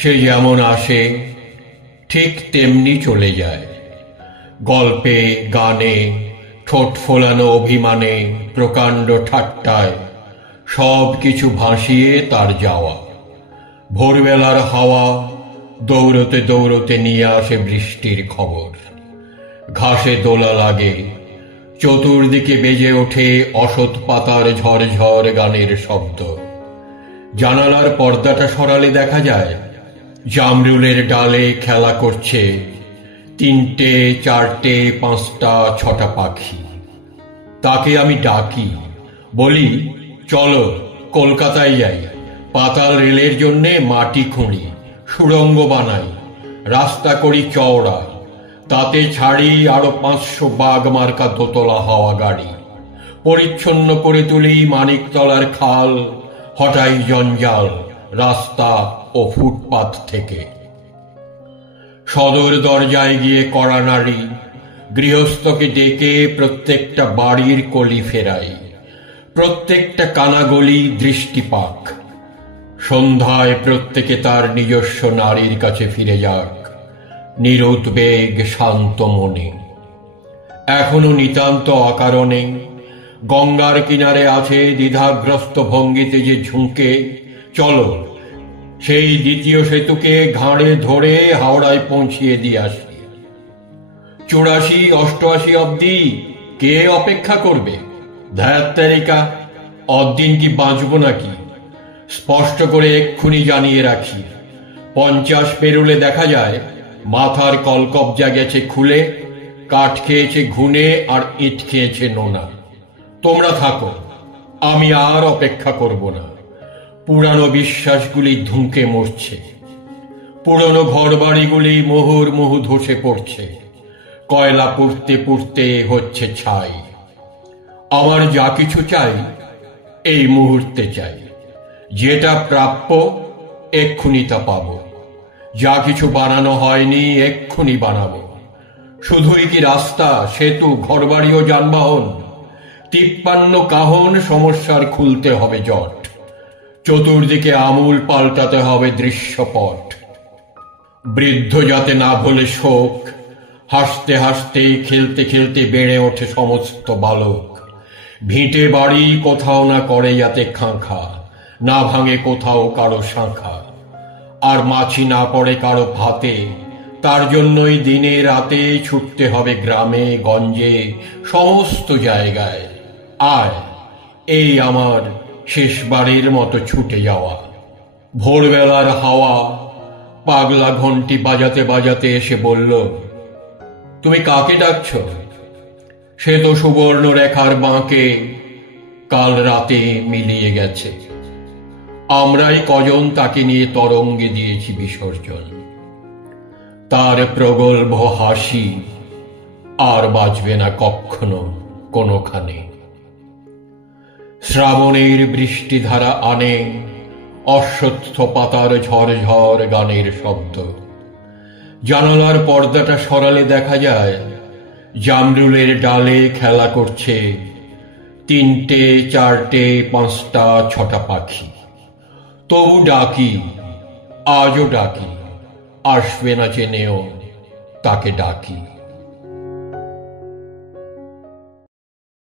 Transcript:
সে যেমন আসে ঠিক তেমনি চলে যায়। গল্পে, গানে, ঠোঁট ফোলানো অভিমানে, প্রকাণ্ড ঠাট্টায় সব কিছু ভাসিয়ে তার যাওয়া। ভোরবেলার হাওয়া দৌড়তে দৌড়তে নিয়ে আসে বৃষ্টির খবর। ঘাসে দোলা লাগে, চতুর্দিকে বেজে ওঠে অসৎ পাতার ঝরঝর গানের শব্দ। জানালার পর্দাটা সরালে দেখা যায় জামরুলের ডালে খেলা করছে 3টে, 4টে, 5টা, 6টা পাখি। তাকে আমি ডাকি, বলি, চলো কলকাতায় যাই, পাতাল রেলের জন্যে মাটি খুঁড়ি, সুড়ঙ্গ বানাই, রাস্তা করি চওড়া, তাতে ছাড়ি আরো 500 বাগ মার্কা দোতলা হাওয়া গাড়ি, পরিচ্ছন্ন করে তুলি মানিকতলার খাল, হটাই জঞ্জাল রাস্তা ও ফুটপাত থেকে। সদর দরজায় গিয়ে কড়া নাড়ি, গৃহস্থকে ডেকে প্রত্যেকটা বাড়ির কলি ফেরাই, প্রত্যেকটা কানাগলি দৃষ্টিপাক। সন্ধ্যায় প্রত্যেকে তার নিজস্ব নারীর কাছে ফিরে যাক, নিরুদ্বেগ শান্ত মনে। এখনো নিতান্ত অকারণে গঙ্গার কিনারে আছে দ্বিধাগ্রস্ত ভঙ্গিতে যে ঝুঁকে, চলো সেই দ্বিতীয় সেতুকে ঘাড়ে ধরে হাওড়ায় পৌঁছিয়ে দিয়ে আসি। 84, 88 অব্দি কে অপেক্ষা করবে? ধ্যাত তারিকা, অদ্দিন কি বাঁচব নাকি? স্পষ্ট করে এক্ষুনি জানিয়ে রাখি, 50 পেরুলে দেখা যায় মাথার কলকবজা গেছে খুলে, কাঠ খেয়েছে ঘুনে আর ইট খেয়েছে নোনা। তোমরা থাকো, আমি আর অপেক্ষা করব না। পুরানো বিশ্বাসগুলি ধুঁকে মরছে, পুরনো ঘর বাড়িগুলি মুহুর্মুহু ধসে পড়ছে, কয়লা পুড়তে পুড়তে হচ্ছে ছাই। আমার যা কিছু চাই এই মুহূর্তে চাই, যেটা প্রাপ্য এক্ষুনি তা পাব। যা কিছু বানানো হয়নি এক্ষুনি বানাবো। শুধুই কি রাস্তা, সেতু, ঘরবাড়ি ও যানবাহন? 53 কাহন সমস্যার খুলতে হবে জট, চতুর্দিকে আমূল পাল্টাতে হবে দৃশ্যপট। বৃদ্ধ যাতে না ভোলে শোক, হাসতে হাসতে খেলতে খেলতে বেড়ে ওঠে সমস্ত বালক। ভিটে বাড়ি কোথাও না করে যাতে খাঁখা, না ভাঙে কোথাও কারো শাঁখা, আর মাছি না পড়ে কারো ভাতে। তার জন্যই দিনে রাতে ছুটতে হবে গ্রামে গঞ্জে সমস্ত জায়গায়। আয়, এই আমার শেষবারের মতো ছুটে যাওয়া। ভোরবেলার হাওয়া পাগলা ঘন্টি বাজাতে বাজাতে এসে বলল, তুমি কাকে ডাকছ? সে তো সুবর্ণ রেখার বাঁকে কাল রাতে মিলিয়ে গেছে। আমরাই কজন তাকে নিয়ে তরঙ্গে দিয়েছি বিসর্জন। তার প্রগল্ভ হাসি আর বাজবে না কখনো কোনোখানে। শ্রাবণের বৃষ্টিধারা আনে অশ্বত্থ পাতার ঝরঝর গানের শব্দ। জানালার পর্দাটা সরালে দেখা যায় জামরুলের ডালে খেলা করছে 3টে, 4টে, 5টা, 6টা পাখি। তবু ডাকি, আজও ডাকি, আসবে না জেনেও তাকে ডাকি।